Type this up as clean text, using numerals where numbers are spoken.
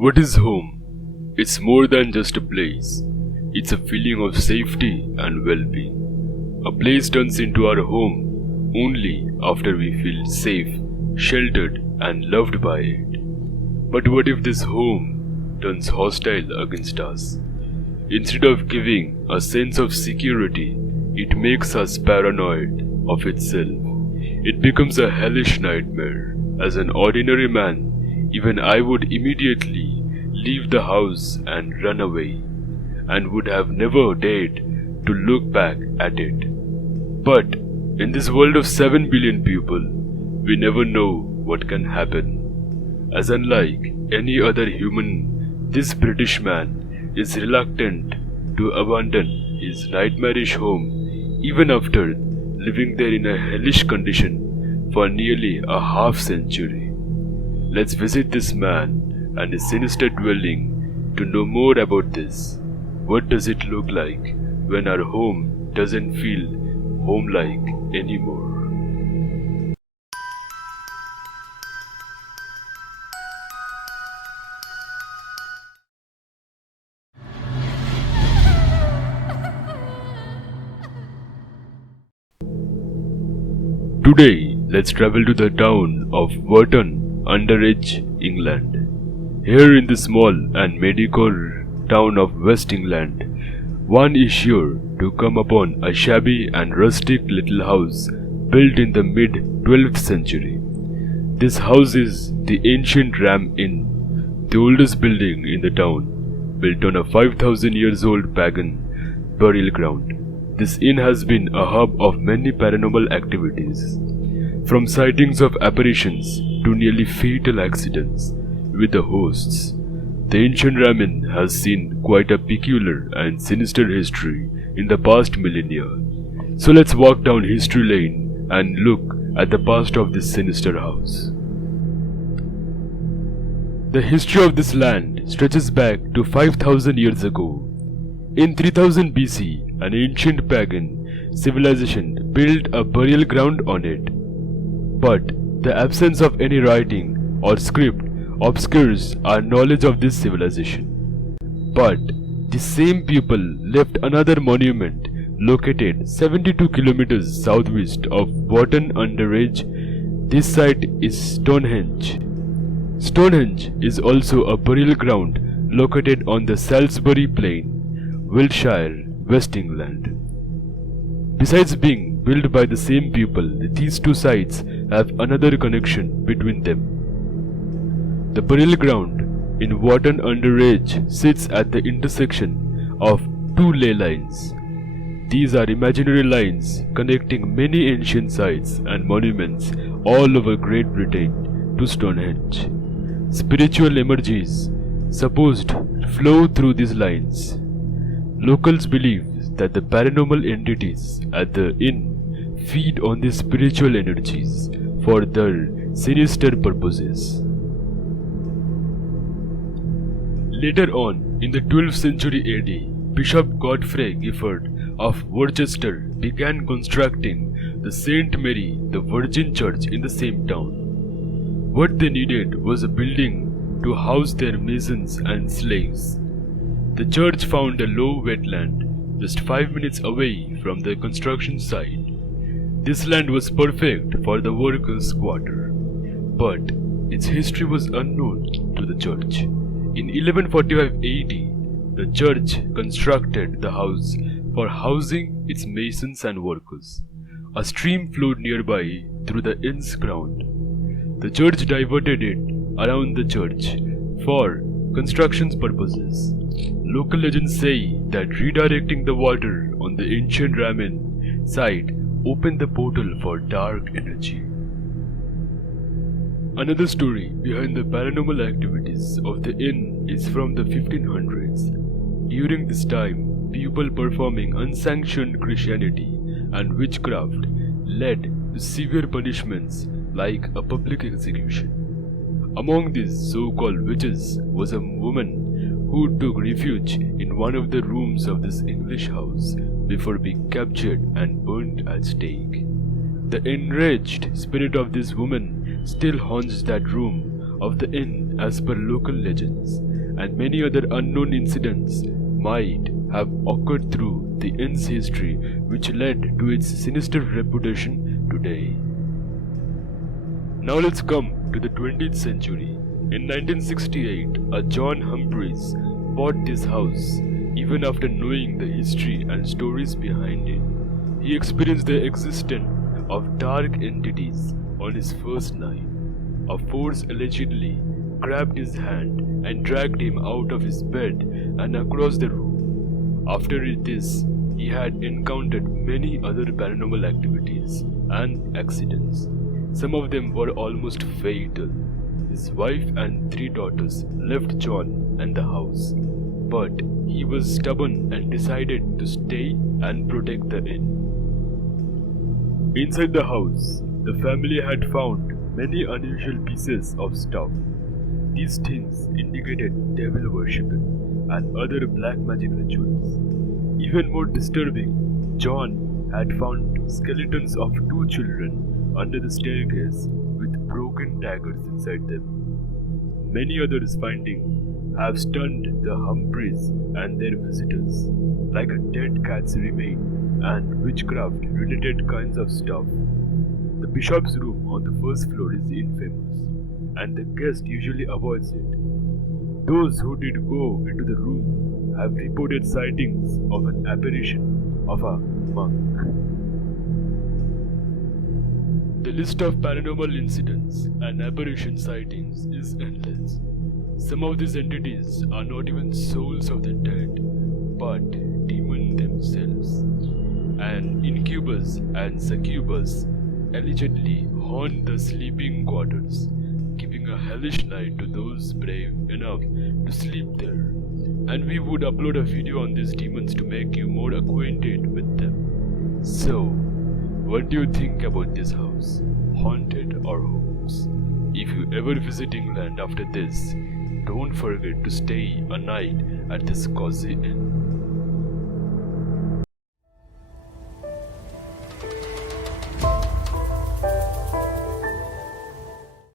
What is home? It's more than just a place. It's a feeling of safety and well-being. A place turns into our home only after we feel safe, sheltered, and loved by it. But what if this home turns hostile against us? Instead of giving a sense of security, it makes us paranoid of itself. It becomes a hellish nightmare. As an ordinary man, even I would immediately leave the house and run away, and would have never dared to look back at it. But in this world of 7 billion people, we never know what can happen. As unlike any other human, this British man is reluctant to abandon his nightmarish home even after living there in a hellish condition for nearly a half century. Let's visit this man and his sinister dwelling to know more about this. What does it look like when our home doesn't feel homelike anymore? Today, let's travel to the town of Wotton-under-Edge, England. Here in the small and mediocre town of West England, one is sure to come upon a shabby and rustic little house built in the mid-12th century. This house is the ancient Ram Inn, the oldest building in the town, built on a 5,000 years old pagan burial ground. This inn has been a hub of many paranormal activities, from sightings of apparitions to nearly fatal accidents with the hosts. The ancient Ram Inn has seen quite a peculiar and sinister history in the past millennia. So let's walk down history lane and look at the past of this sinister house. The history of this land stretches back to 5,000 years ago. In 3000 BC, an ancient pagan civilization built a burial ground on it. But the absence of any writing or script obscures our knowledge of this civilization. But the same people left another monument located 72 kilometers southwest of Wotton-under-Edge. This site is Stonehenge. Stonehenge is also a burial ground located on the Salisbury Plain, Wiltshire, West England. Besides being built by the same people, these two sites have another connection between them. The burial ground in Wotton-under-Edge sits at the intersection of two ley lines. These are imaginary lines connecting many ancient sites and monuments all over Great Britain to Stonehenge. Spiritual energies supposed to flow through these lines. Locals believe that the paranormal entities at the inn feed on these spiritual energies for their sinister purposes. Later on, in the 12th century AD, Bishop Godfrey Gifford of Worcester began constructing the St. Mary the Virgin Church in the same town. What they needed was a building to house their masons and slaves. The church found a low wetland just 5 minutes away from the construction site. This land was perfect for the workers' quarter, but its history was unknown to the church. In 1145 AD, the church constructed the house for housing its masons and workers. A stream flowed nearby through the inn's ground. The church diverted it around the church for construction purposes. Local legends say that redirecting the water on the ancient Ram Inn site opened the portal for dark energy. Another story behind the paranormal activities of the inn is from the 1500s. During this time, people performing unsanctioned Christianity and witchcraft led to severe punishments like a public execution. Among these so-called witches was a woman who took refuge in one of the rooms of this English house before being captured and burned at stake. The enraged spirit of this woman still haunts that room of the inn as per local legends, and many other unknown incidents might have occurred through the inn's history, which led to its sinister reputation today. Now let's come to the 20th century. In 1968, a John Humphreys bought this house. Even after knowing the history and stories behind it, he experienced the existence of dark entities on his first night. A force allegedly grabbed his hand and dragged him out of his bed and across the room. After this, he had encountered many other paranormal activities and accidents. Some of them were almost fatal. His wife and 3 daughters left John and the house, but he was stubborn and decided to stay and protect the inn. Inside the house, the family had found many unusual pieces of stuff. These things indicated devil worship and other black magic rituals. Even more disturbing, John had found skeletons of 2 children under the staircase with broken daggers inside them. Many others findings have stunned the Humphreys and their visitors, like a dead cat's remain and witchcraft-related kinds of stuff. The bishop's room on the first floor is infamous, and the guest usually avoids it. Those who did go into the room have reported sightings of an apparition of a monk. The list of paranormal incidents and apparition sightings is endless. Some of these entities are not even souls of the dead, but demons themselves. An incubus and succubus allegedly haunt the sleeping quarters, giving a hellish night to those brave enough to sleep there. And we would upload a video on these demons to make you more acquainted with them. So, what do you think about this house? Haunted or homes? If you ever visit England after this, don't forget to stay a night at this cozy inn.